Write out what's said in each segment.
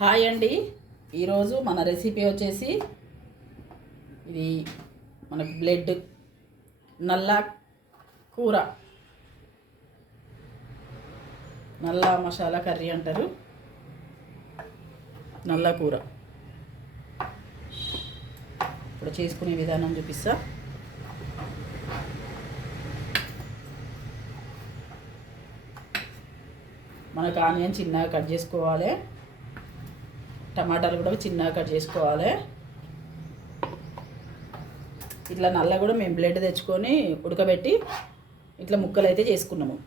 Hi అండి. ఈరోజు మన రెసిపీ వచ్చేసి ఇది మనకు బ్లడ్ నల్ల కూర, నల్ల మసాలా కర్రీ అంటారు. నల్ల కూర ఇప్పుడు చేసుకునే విధానం చూపిస్తా. మనకు ఆనియన్ చిన్నగా కట్ చేసుకోవాలి, టమాటాలు కూడా చిన్నగా కట్ చేసుకోవాలి. ఇట్లా నల్ల కూడా మేము బ్లడ్ తెచ్చుకొని ఉడకబెట్టి ఇట్లా ముక్కలు అయితే చేసుకున్నాము.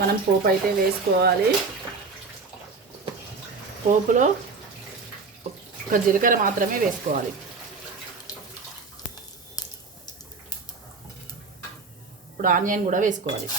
మనం పోపు అయితే వేసుకోవాలి. పోపులో ఒక జీలకర్ర మాత్రమే వేసుకోవాలి. ఇప్పుడు ఆనియన్ కూడా వేసుకోవాలి.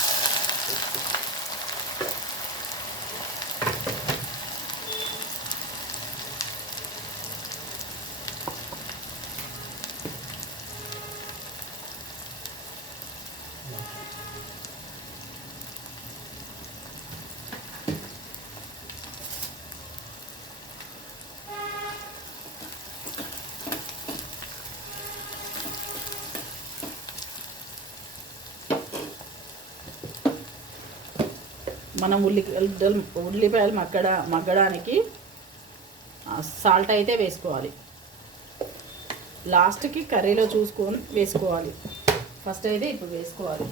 మనం ఉల్లిపాయలు మగ్గడానికి సాల్ట్ అయితే వేసుకోవాలి. లాస్ట్కి కర్రీలో చూసుకొని వేసుకోవాలి. ఫస్ట్ అయితే ఇప్పుడు వేసుకోవాలి.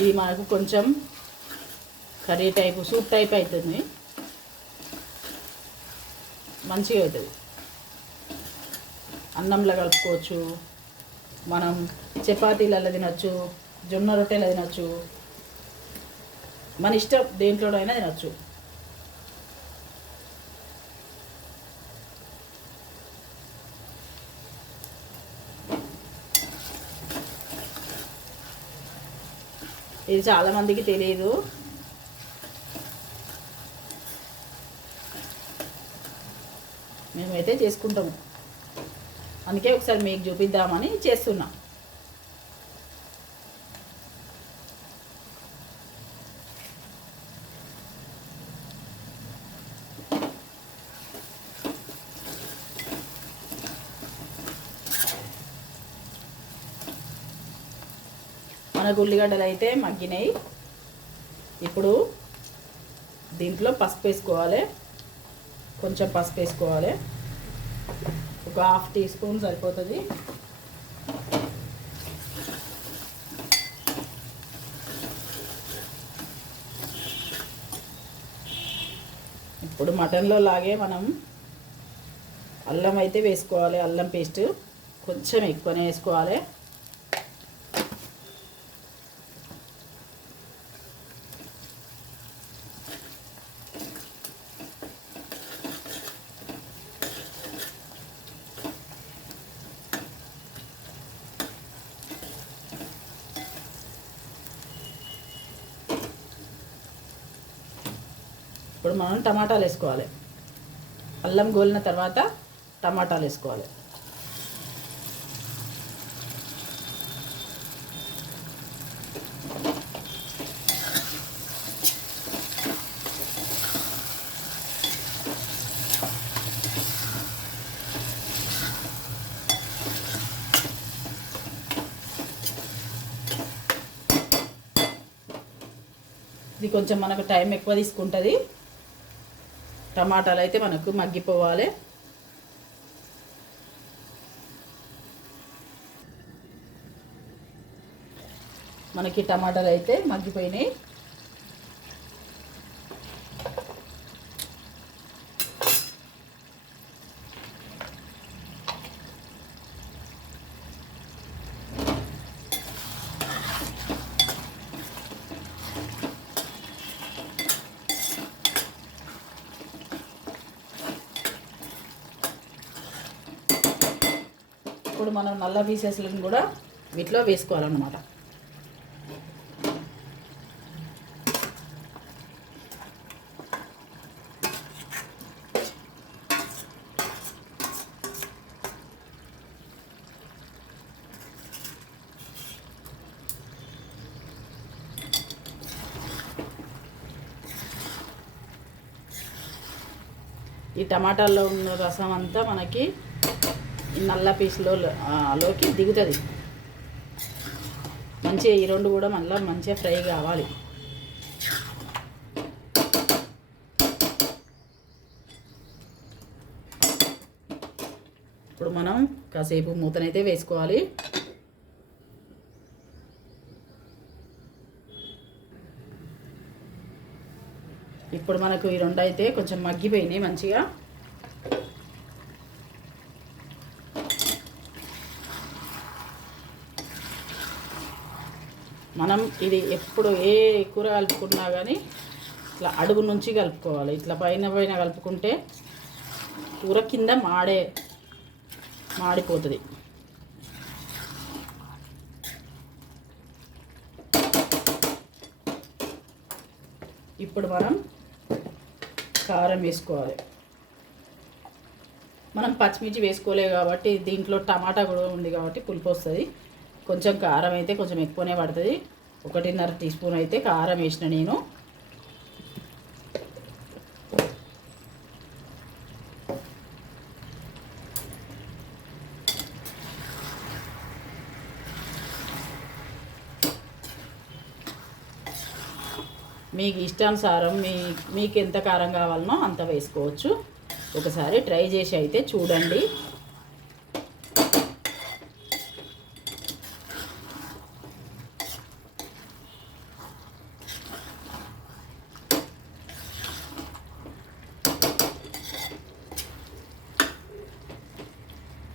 ఇది మనకు కొంచెం కర్రీ టైపు, సూప్ టైప్ అవుతుంది, మంచిగా అవుతుంది. అన్నంలో కలుపుకోవచ్చు, మనం చపాతీలలో తినచ్చు, జొన్న రొట్టెలో తినచ్చు, మన ఇష్టం దేంట్లో అయినా తినచ్చు. ఇది చాలామందికి తెలియదు. మేమైతే చేసుకుంటాము, అందుకే ఒకసారి మీకు చూపిద్దామని చేస్తున్నా. మనకు ఉల్లిగడ్డలు అయితే మగ్గినాయి. ఇప్పుడు దీంట్లో పసుపు వేసుకోవాలి. కొంచెం పసుపు వేసుకోవాలి, ఒక 1/2 టీ స్పూన్ సరిపోతుంది. ఇప్పుడు మటన్లో లాగే మనం అల్లం అయితే వేసుకోవాలి. అల్లం పేస్ట్ కొంచెం ఎక్కువనే వేసుకోవాలి. ఇప్పుడు మనం టమాటాలు వేసుకోవాలి. అల్లం గోలిన తర్వాత టమాటాలు వేసుకోవాలి. ఇది కొంచెం మనకు టైం ఎక్కువ తీసుకుంటుంది. టమాటాలు అయితే మనకు మగ్గిపోవాలి. మనకి టమాటాలు అయితే మగ్గిపోయినాయి. ఇప్పుడు మనం నల్ల పీసెస్లను కూడా వీటిలో వేసుకోవాలన్నమాట. ఈ టమాటాల్లో ఉన్న రసం అంతా మనకి నల్ల పీస్లోకి దిగుతుంది. మంచిగా ఈ రెండు కూడా మళ్ళీ మంచిగా ఫ్రై కావాలి. ఇప్పుడు మనం కాసేపు మూతనైతే వేసుకోవాలి. ఇప్పుడు మనకు ఈ రెండు అయితే కొంచెం మగ్గిపోయినాయి మంచిగా. మనం ఇది ఎప్పుడు ఏ కూర కలుపుకున్నా కానీ ఇట్లా అడుగు నుంచి కలుపుకోవాలి. ఇట్లా పైన కలుపుకుంటే కూర కింద మాడిపోతుంది. ఇప్పుడు మనం కారం వేసుకోవాలి. మనం పచ్చిమిర్చి వేసుకోలేదు కాబట్టి దీంట్లో టమాటా కూడా ఉంది కాబట్టి పులుపు వస్తుంది. కొంచెం కారం అయితే కొంచెం ఎక్కువనే పడుతుంది. 1.5 టీ స్పూన్ అయితే కారం వేసిన నేను. మీకు ఇష్టానుసారం మీకు ఎంత కారం కావాలనో అంత వేసుకోవచ్చు. ఒకసారి ట్రై చేసి అయితే చూడండి.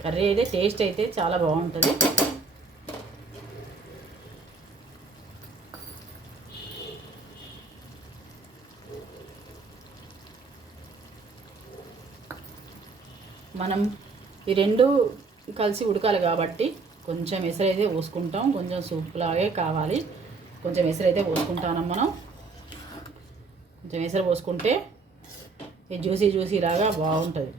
కర్రీ అయితే టేస్ట్ అయితే చాలా బాగుంటుంది. మనం ఈ రెండు కలిసి ఉడకాలి కాబట్టి కొంచెం ఎసరైతే పోసుకుంటాం. కొంచెం సూప్ లాగే కావాలి. కొంచెం ఎసరైతే పోసుకుంటాం. మనం కొంచెం ఎసరు పోసుకుంటే ఈ జ్యూసీ లాగా బాగుంటుంది.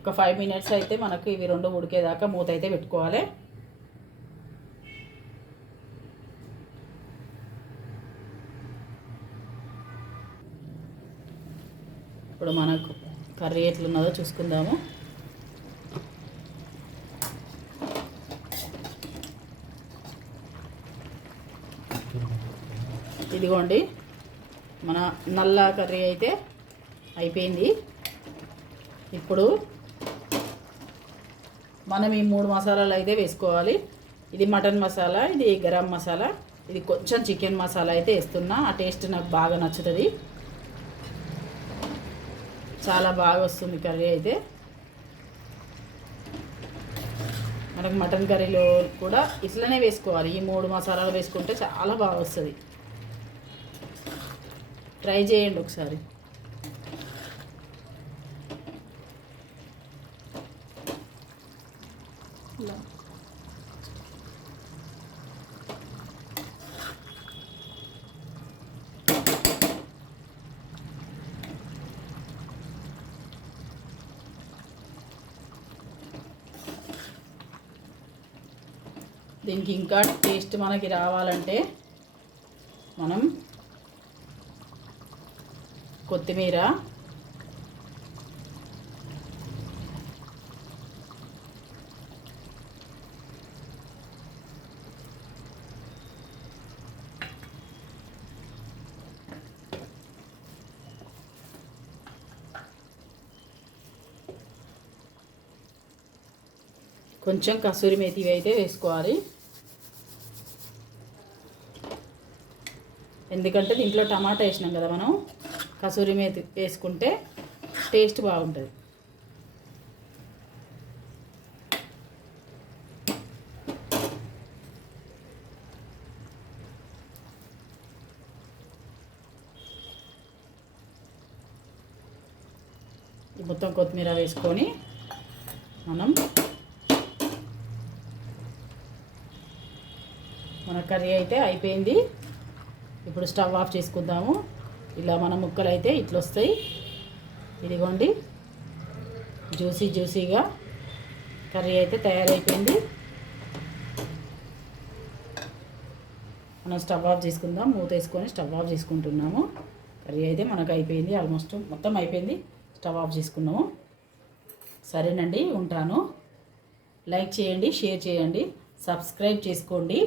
ఒక 5 మినిట్స్ అయితే మనకు ఇవి రెండు ఉడికేదాకా మూత అయితే పెట్టుకోవాలి. ఇప్పుడు మనకు కర్రీ ఎట్లున్నదో చూసుకుందాము. ఇదిగోండి మన నల్ల కర్రీ అయితే అయిపోయింది. ఇప్పుడు మనం ఈ 3 మసాలాలు అయితే వేసుకోవాలి. ఇది మటన్ మసాలా, ఇది గరం మసాలా, ఇది కొంచెం చికెన్ మసాలా అయితే వేస్తున్నా. ఆ టేస్ట్ నాకు బాగా నచ్చుతుంది. చాలా బాగా వస్తుంది కర్రీ అయితే. మనకు మటన్ కర్రీలో కూడా ఇట్లనే వేసుకోవాలి. ఈ 3 మసాలాలు వేసుకుంటే చాలా బాగా వస్తుంది. ట్రై చేయండి ఒకసారి. దీనికి ఇంకా టేస్ట్ మనకి రావాలంటే మనం కొత్తిమీర, కొంచెం కసూరి మేతి అయితే వేసుకోవాలి. ఎందుకంటే దీంట్లో టమాటా వేసినాం కదా మనం. కసూరి మేతి వేసుకుంటే టేస్ట్ బాగుంటుంది. మొత్తం కొత్తిమీర వేసుకొని మన కర్రీ అయితే అయిపోయింది. ఇప్పుడు స్టవ్ ఆఫ్ చేసుకుందాము. ఇలా మన ముక్కలు అయితే ఇట్లా వస్తాయి. ఇదిగోండి, జ్యూసీగా కర్రీ అయితే తయారైపోయింది. మనం స్టవ్ ఆఫ్ చేసుకుందాం. మూత వేసుకొని స్టవ్ ఆఫ్ చేసుకుంటున్నాము. కర్రీ అయితే మనకు అయిపోయింది. ఆల్మోస్ట్ మొత్తం అయిపోయింది. స్టవ్ ఆఫ్ చేసుకున్నాము. సరేనండి, ఉంటాను. లైక్ చేయండి, షేర్ చేయండి, సబ్స్క్రైబ్ చేసుకోండి.